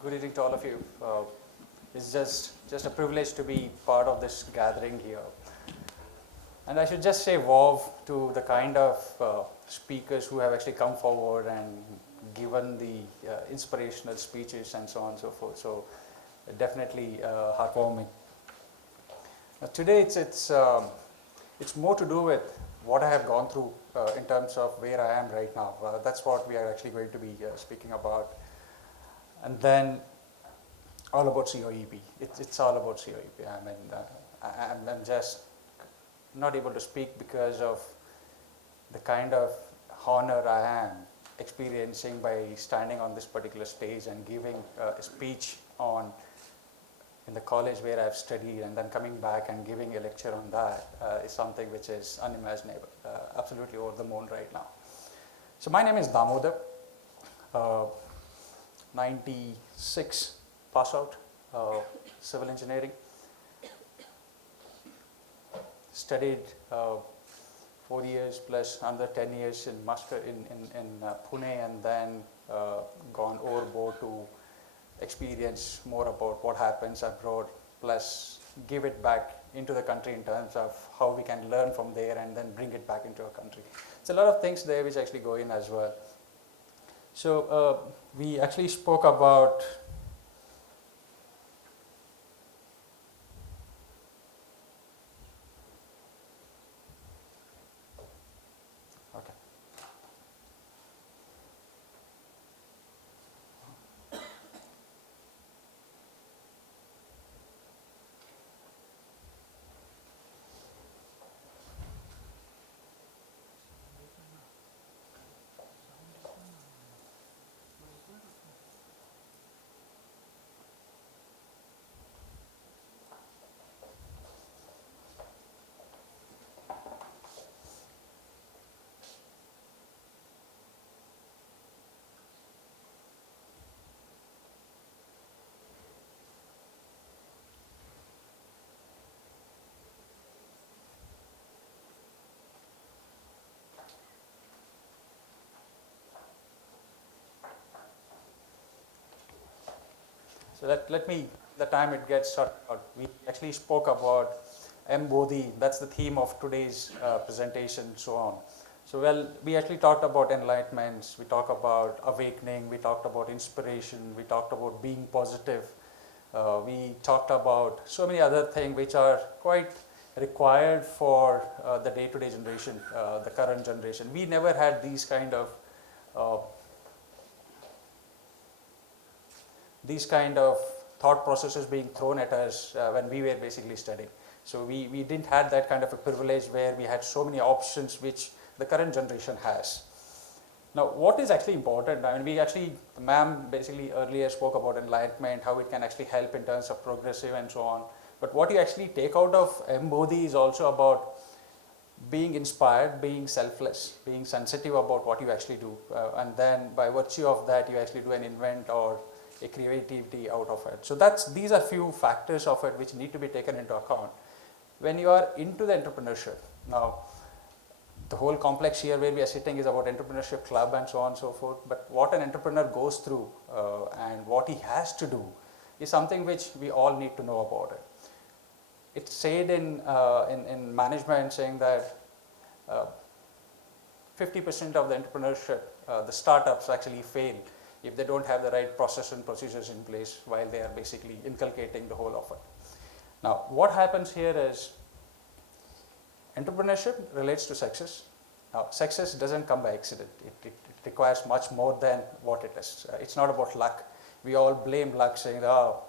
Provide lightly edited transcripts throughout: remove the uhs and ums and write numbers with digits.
Good evening to all of you. It's just a privilege to be part of this gathering here. And I should just say wow to the kind of speakers who have actually come forward and given the inspirational speeches and so on and so forth. So definitely heartwarming. Today it's more to do with what I have gone through in terms of where I am right now. That's what we are actually going to be speaking about. And then all about COEP. It's all about COEP. I mean, I'm just not able to speak because of the kind of honor I am experiencing by standing on this particular stage and giving a speech in the college where I've studied, and then coming back and giving a lecture on that is something which is unimaginable, absolutely over the moon right now. So my name is Damodar. 96 pass out, civil engineering. Studied 4 years plus another 10 years in Pune, and then gone overboard to experience more about what happens abroad, plus give it back into the country in terms of how we can learn from there and then bring it back into our country. It's a lot of things there which actually go in as well. So we actually spoke about So the time it gets sorted out, we actually spoke about Bodhi. That's the theme of today's presentation, so on. So we actually talked about enlightenments, we talked about awakening, we talked about inspiration, we talked about being positive, we talked about so many other things which are quite required for the day-to-day generation, the current generation. We never had these kind of thought processes being thrown at us when we were basically studying. So we didn't have that kind of a privilege where we had so many options which the current generation has. Now, what is actually important? I mean, ma'am basically earlier spoke about enlightenment, how it can actually help in terms of progressive and so on. But what you actually take out of Bodhi is also about being inspired, being selfless, being sensitive about what you actually do. And then by virtue of that, you actually do an invent or a creativity out of it. So these are few factors of it which need to be taken into account when you are into the entrepreneurship. Now, the whole complex here where we are sitting is about entrepreneurship club and so on and so forth. But what an entrepreneur goes through and what he has to do is something which we all need to know about it. It's said in management saying that 50% of the entrepreneurship, the startups actually fail if they don't have the right process and procedures in place while they are basically inculcating the whole of it. Now, what happens here is entrepreneurship relates to success. Now, success doesn't come by accident. It requires much more than what it is. It's not about luck. We all blame luck, saying, oh,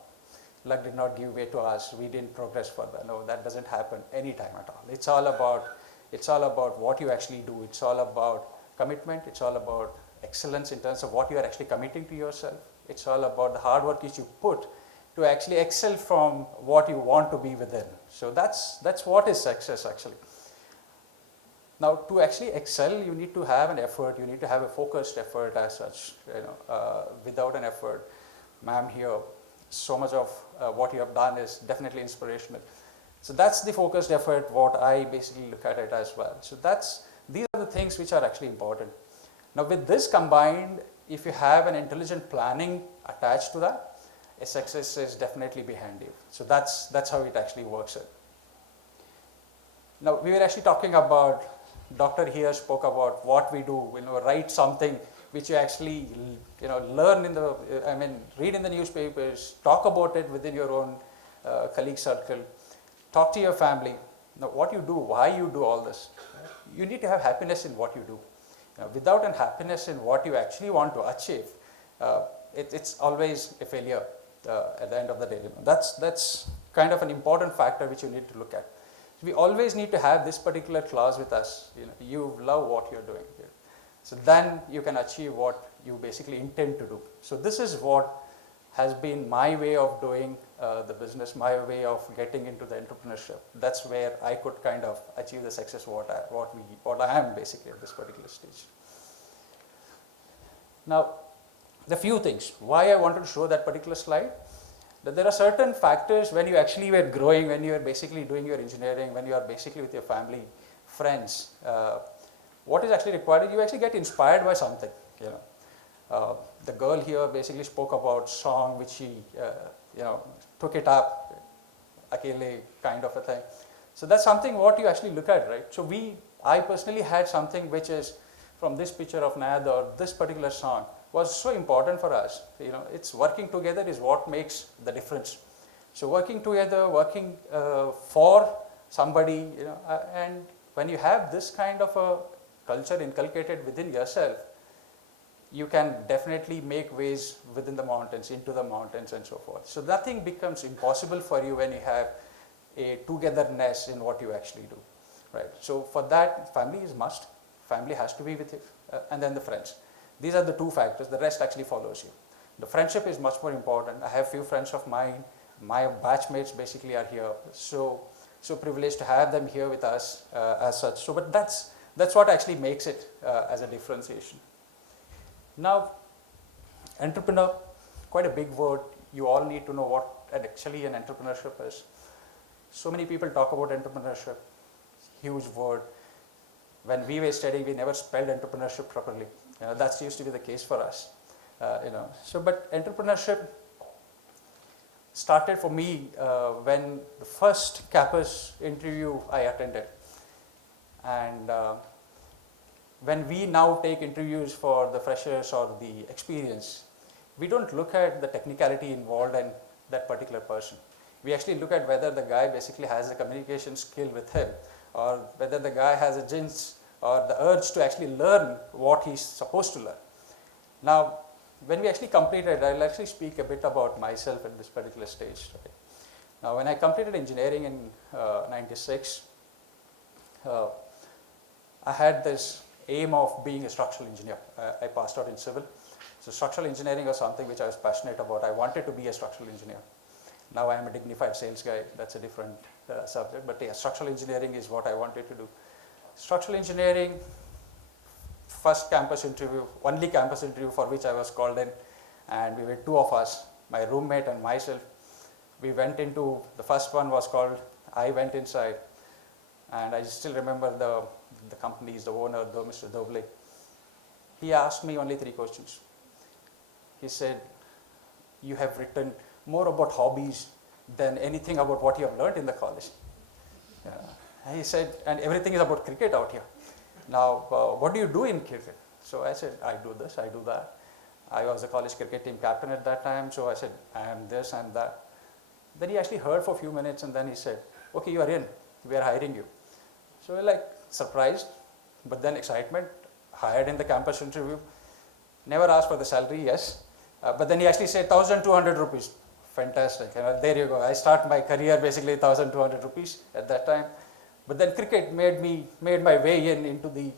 luck did not give way to us. We didn't progress further. No, that doesn't happen any time at all. It's all about what you actually do. It's all about commitment. It's all about excellence in terms of what you are actually committing to yourself. It's all about the hard work which you put to actually excel from what you want to be within. So that's what is success actually. Now, to actually excel, you need to have an effort. You need to have a focused effort as such. Without an effort, ma'am here, so much of what you have done is definitely inspirational. So that's the focused effort, what I basically look at it as well. So these are the things which are actually important. Now with this combined, if you have an intelligent planning attached to that, a success is definitely behind you. So that's how it actually works. Now we were actually talking about, doctor here spoke about what we do, write something which you actually, learn in the, read in the newspapers, talk about it within your own colleague circle, talk to your family. Now what you do, why you do all this, you need to have happiness in what you do. Without an happiness in what you actually want to achieve, it's always a failure at the end of the day. That's kind of an important factor which you need to look at. We always need to have this particular clause with us. You love what you're doing. So then you can achieve what you basically intend to do. So this is what has been my way of doing the business, my way of getting into the entrepreneurship. That's where I could kind of achieve the success what I am basically at this particular stage. Now, the few things why I wanted to show that particular slide, that there are certain factors when you actually were growing, when you are basically doing your engineering, when you are basically with your family, friends, what is actually required, you actually get inspired by something. The girl here basically spoke about song which she took it up, akele kind of a thing. So that's something what you actually look at, right? So I personally had something which is from this picture of Nad, or this particular song was so important for us. It's working together is what makes the difference. So working together, working for somebody, and when you have this kind of a culture inculcated within yourself, you can definitely make ways within the mountains, into the mountains and so forth. So nothing becomes impossible for you when you have a togetherness in what you actually do, right? So for that, family is must. Family has to be with you, and then the friends. These are the two factors. The rest actually follows you. The friendship is much more important. I have few friends of mine. My batchmates basically are here. So privileged to have them here with us as such. So, but that's what actually makes it as a differentiation. Now, entrepreneur, quite a big word. You all need to know what actually an entrepreneurship is. So many people talk about entrepreneurship, huge word. When we were studying, we never spelled entrepreneurship properly. That used to be the case for us. So, but entrepreneurship started for me when the first campus interview I attended. And when we now take interviews for the freshers or the experience, we don't look at the technicality involved in that particular person. We actually look at whether the guy basically has a communication skill with him, or whether the guy has a gist or the urge to actually learn what he's supposed to learn. Now, when we actually completed, I'll actually speak a bit about myself at this particular stage. Right? Now, when I completed engineering in '96, I had this aim of being a structural engineer. I passed out in civil. So structural engineering was something which I was passionate about. I wanted to be a structural engineer. Now I am a dignified sales guy. That's a different subject. But yeah, structural engineering is what I wanted to do. Structural engineering, first campus interview, only campus interview for which I was called in. And we were two of us, my roommate and myself. We went into, the first one was called, I went inside. And I still remember the company's, the owner, Mr. Doble. He asked me only 3 questions. He said, you have written more about hobbies than anything about what you have learned in the college. He said, and everything is about cricket out here. Now, what do you do in cricket? So I said, I do this, I do that. I was the college cricket team captain at that time, so I said, I am this and that. Then he actually heard for a few minutes and then he said, okay, you are in, we are hiring you. So we're like surprised, but then excitement, hired in the campus interview, never asked for the salary, yes. But then he actually said 1,200 rupees. Fantastic. There you go. I start my career basically 1,200 rupees at that time. But then cricket made my way into the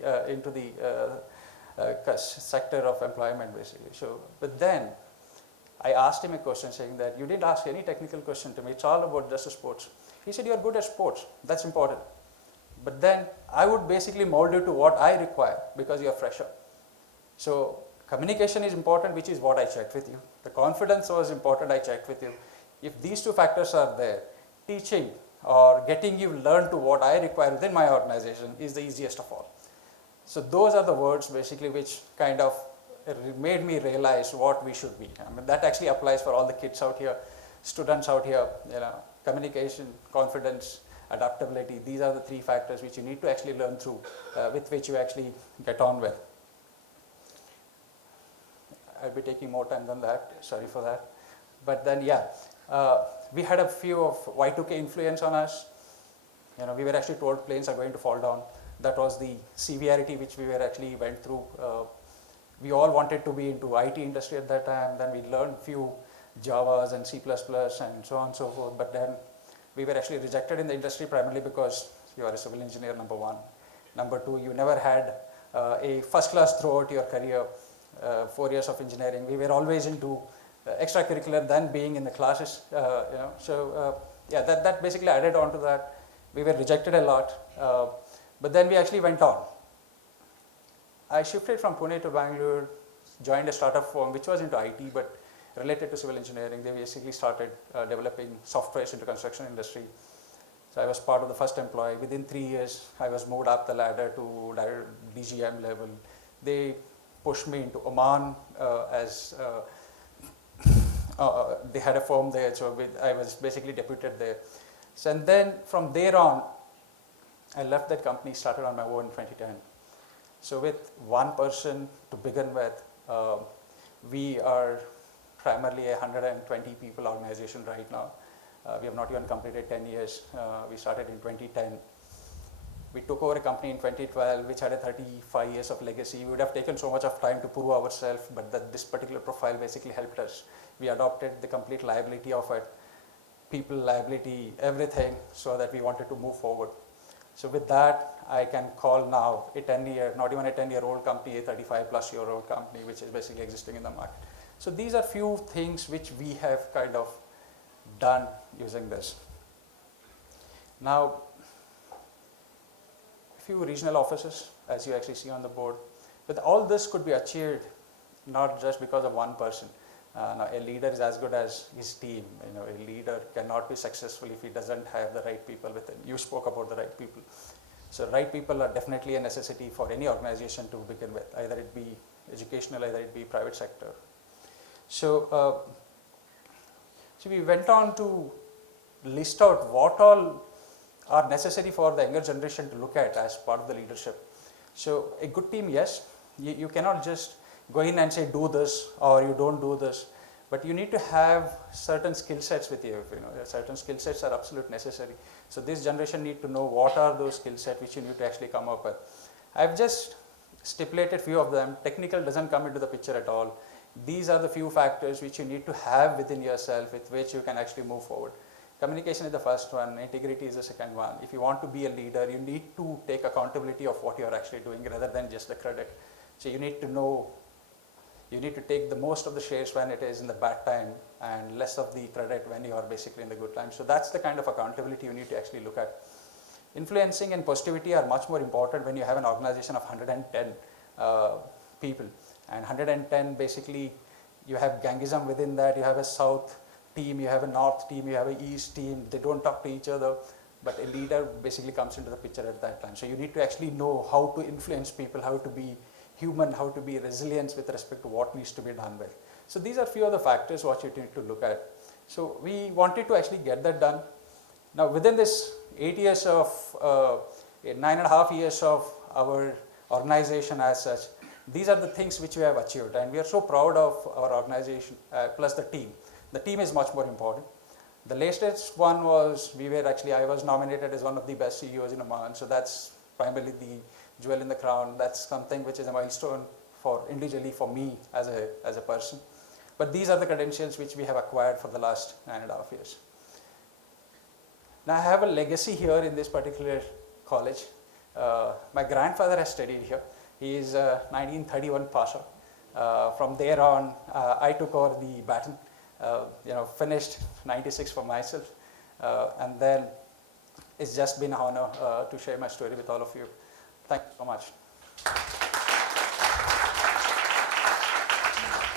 sector of employment basically. So, but then I asked him a question saying that you didn't ask any technical question to me. It's all about just sports. He said, you are good at sports. That's important. But then I would basically mold you to what I require because you are fresher. So communication is important, which is what I checked with you. The confidence was important, I checked with you. If these 2 factors are there, teaching or getting you learn to what I require within my organization is the easiest of all. So those are the words basically which kind of made me realize what we should be. I mean, that actually applies for all the kids out here, students out here, communication, confidence, adaptability. These are the three factors which you need to actually learn through, with which you actually get on with. I'll be taking more time than that, sorry for that. But then, yeah, we had a few of Y2K influence on us. We were actually told planes are going to fall down. That was the severity which we were actually went through. We all wanted to be into IT industry at that time. Then we learned few Javas and C++ and so on and so forth. But then we were actually rejected in the industry primarily because you are a civil engineer, number one. Number two, you never had a first class throughout your career, 4 years of engineering. We were always into extracurricular than being in the classes, So yeah, that basically added on to that. We were rejected a lot, but then we actually went on. I shifted from Pune to Bangalore, joined a startup firm which was into IT but related to civil engineering. They basically started developing softwares into construction industry. So I was part of the first employee. Within 3 years, I was moved up the ladder to DGM level. They pushed me into Oman as they had a firm there, so I was basically deputed there. So, and then from there on, I left that company, started on my own in 2010. So with one person to begin with, we are primarily a 120 people organization right now. We have not even completed 10 years. We started in 2010. We took over a company in 2012 which had a 35 years of legacy. We would have taken so much of time to prove ourselves, but this particular profile basically helped us. We adopted the complete liability of it, people, liability, everything, so that we wanted to move forward. So with that, I can call now a 10-year, not even a 10-year-old company, a 35-plus-year-old company, which is basically existing in the market. So these are few things which we have kind of done using this. Now, few regional offices, as you actually see on the board. But all this could be achieved not just because of one person. Now, a leader is as good as his team. A leader cannot be successful if he doesn't have the right people with him. You spoke about the right people. So right people are definitely a necessity for any organization to begin with, either it be educational, either it be private sector. So, so we went on to list out what all are necessary for the younger generation to look at as part of the leadership. So a good team, yes, you cannot just go in and say do this or you don't do this, but you need to have certain skill sets with you. Certain skill sets are absolutely necessary. So this generation need to know what are those skill sets which you need to actually come up with. I've just stipulated few of them. Technical doesn't come into the picture at all. These are the few factors which you need to have within yourself with which you can actually move forward. Communication is the first one, integrity is the second one. If you want to be a leader, you need to take accountability of what you are actually doing rather than just the credit. So you need to know, you need to take the most of the shares when it is in the bad time and less of the credit when you are basically in the good time. So that's the kind of accountability you need to actually look at. Influencing and positivity are much more important when you have an organization of 110 people. And 110 basically, you have gangism within that, you have a south team, you have a north team, you have an east team, they don't talk to each other, but a leader basically comes into the picture at that time. So you need to actually know how to influence people, how to be human, how to be resilient with respect to what needs to be done well. So these are few of the factors what you need to look at. So we wanted to actually get that done. Now within this 8 years of, 9.5 years of our organization as such, these are the things which we have achieved, and we are so proud of our organization plus the team. The team is much more important. The latest one was, I was nominated as one of the best CEOs in Oman, so that's primarily the jewel in the crown. That's something which is a milestone for individually for me as a person. But these are the credentials which we have acquired for the last 9.5 years. Now I have a legacy here in this particular college. My grandfather has studied here. He is 1931 pass out. From there on, I took over the baton. Finished 96 for myself, and then it's just been an honor to share my story with all of you. Thank you so much.